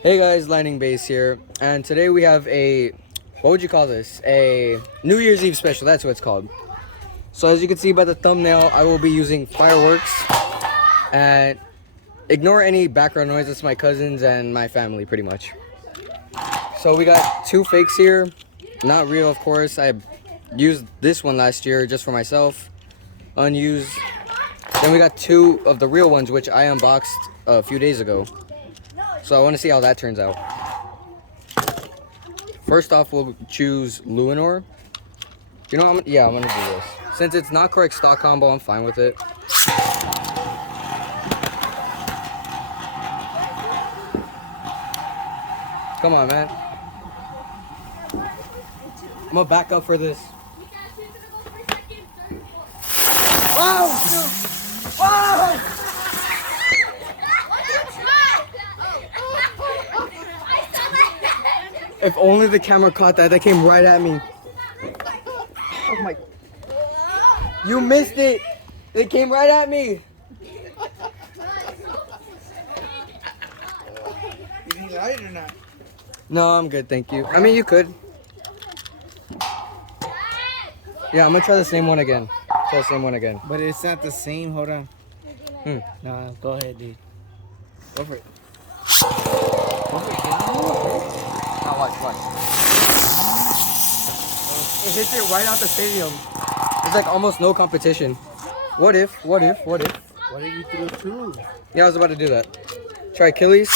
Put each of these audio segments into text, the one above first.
Hey guys, LightningBeyz here, and today we have a, what would you call this? A New Year's Eve special, that's what it's called. So as you can see by the thumbnail, I will be using fireworks, and ignore any background noise, it's my cousins and my family pretty much. So we got two fakes here, not real of course. I used this one last year just for myself, unused. Then we got two of the real ones which I unboxed a few days ago. So I want to see how that turns out. First off, we'll choose Luinor. You know what? I'm gonna do this. Since it's not correct stock combo, I'm fine with it. Come on, man. I'm gonna back up for this. Oh! Oh! If only the camera caught that. That came right at me. Oh my. You missed it. It came right at me. You need light or not? No, I'm good, thank you. I mean, you could. Yeah, I'm gonna try the same one again. Try the same one again. But it's not the same. Hold on. Nah, go ahead, dude. Go for it. Go for it, dude. Now watch. It hits it right out the stadium. It's like almost no competition. What if? What did you throw two? Yeah, I was about to do that. Try Achilles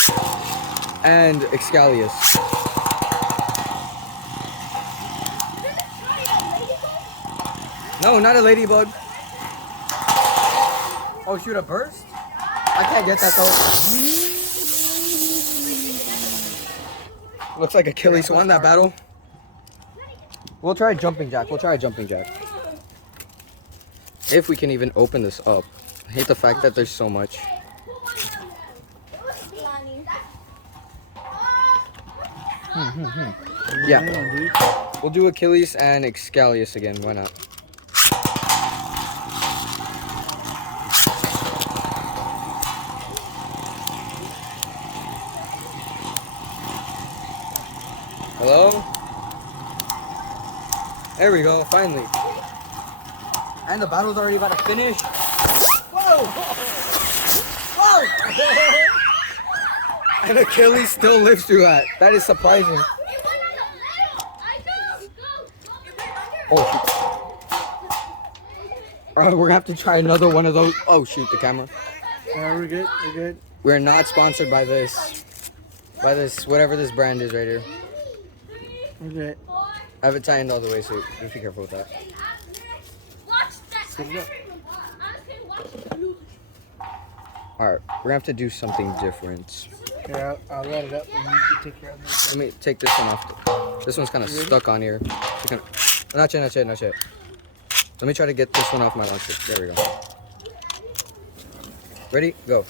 and Excalius. No, not a ladybug. Oh shoot, a burst? I can't get that though. Looks like Achilles won that battle. We'll try a jumping jack. If we can even open this up. I hate the fact that there's so much. Yeah. We'll do Achilles and Excalius again. Why not? Hello? There we go, finally. And the battle's already about to finish. Whoa! Whoa! And Achilles still lives through that. That is surprising. Oh shoot. Alright, we're gonna have to try another one of those. Oh shoot, the camera. We're good. We're not sponsored by this. Whatever this brand is right here. We're good. I have it tightened all the way, so just be careful with that. Alright, we're gonna have to do something different. Here, I'll let it up and you can take care of this. Let me take this one off. This one's kind of stuck on here. Not yet. Let me try to get this one off my launcher. There we go. Ready? Go.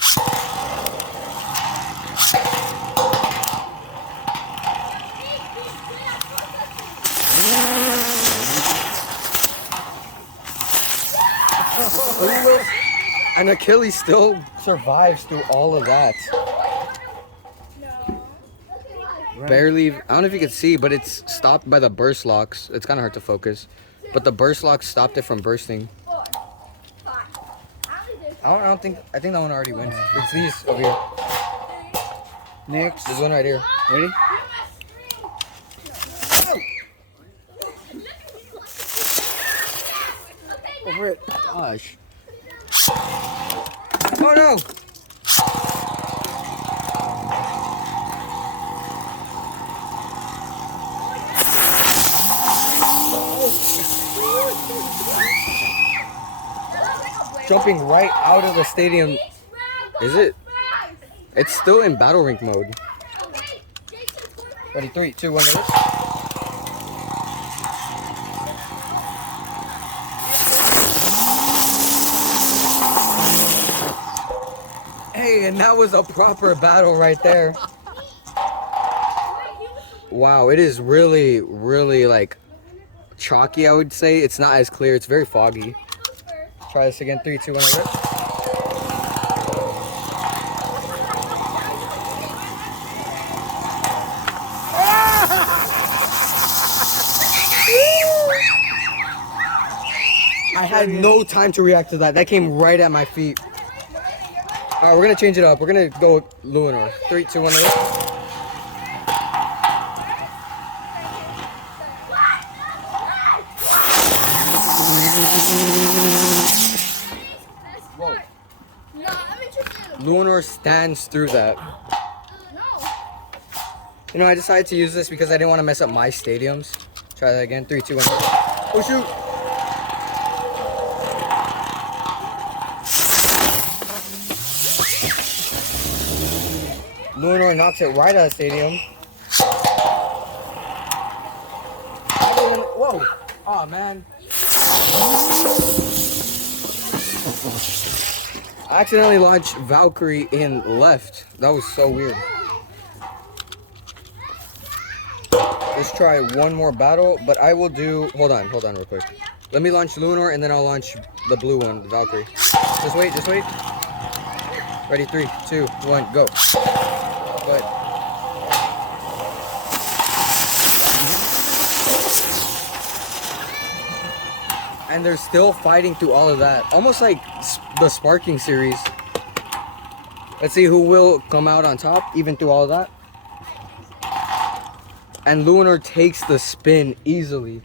And Achilles still survives through all of that. Barely, I don't know if you can see, but it's stopped by the burst locks. It's kind of hard to focus. But the burst locks stopped it from bursting. I think that one already wins. It's these over here. Next. There's one right here. Ready? Over it. Gosh. Oh no! Jumping right out of the stadium. Is it? It's still in battle rink mode. Ready? 3, 2, 1, release. Hey, and that was a proper battle right there. Wow, it is really, really like chalky, I would say. It's not as clear. It's very foggy. Try this again. 3, 2, 1, rip. I had no time to react to that. That came right at my feet. All right, we're gonna change it up. We're gonna go with Lunar. 3, 2, 1. Whoa. Lunar stands through that. You know, I decided to use this because I didn't want to mess up my stadiums. Try that again. 3, 2, 1. Oh shoot! Lunar knocks it right out of the stadium. Whoa! Oh man. I accidentally launched Valkyrie in left. That was so weird. Let's try one more battle, but I will do... Hold on real quick. Let me launch Lunar and then I'll launch the blue one, the Valkyrie. Just wait. Ready, 3, 2, 1, go. Good. And they're still fighting through all of that. Almost like the Sparking series. Let's see who will come out on top, even through all of that. And Lunar takes the spin easily.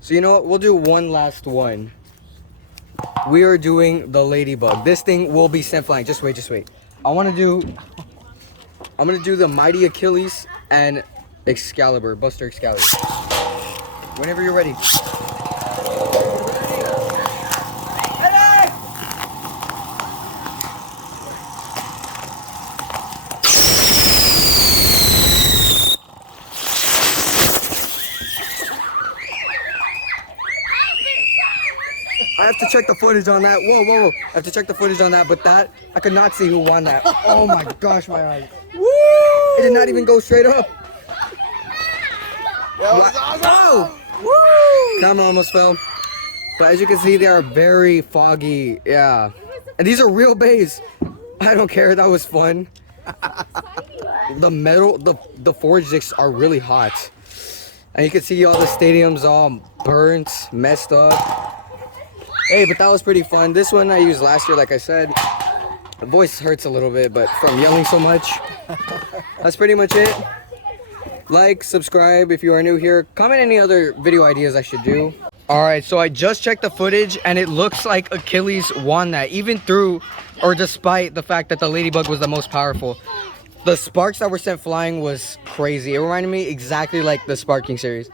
So you know what? We'll do one last one. We are doing the Ladybug. This thing will be sent flying. Just wait. I'm gonna do the Mighty Achilles and Excalibur, Buster Excalibur. Whenever you're ready. I have to check the footage on that. Whoa. I have to check the footage on that, but that, I could not see who won that. Oh my gosh, my eyes. Woo! It did not even go straight up. That was awesome! Woo! Camera almost fell. But as you can see, they are very foggy. Yeah. And these are real bays. I don't care. That was fun. The metal, the forge discs are really hot. And you can see all the stadiums all burnt, messed up. Hey, but that was pretty fun. This one I used last year, like I said. The voice hurts a little bit, but from yelling so much. That's pretty much it. Like, subscribe if you are new here. Comment any other video ideas I should do. Alright, so I just checked the footage and it looks like Achilles won that. Even through, or despite the fact that the Ladybug was the most powerful. The sparks that were sent flying was crazy. It reminded me exactly like the Sparking series.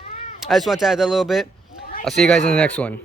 I just want to add that a little bit. I'll see you guys in the next one.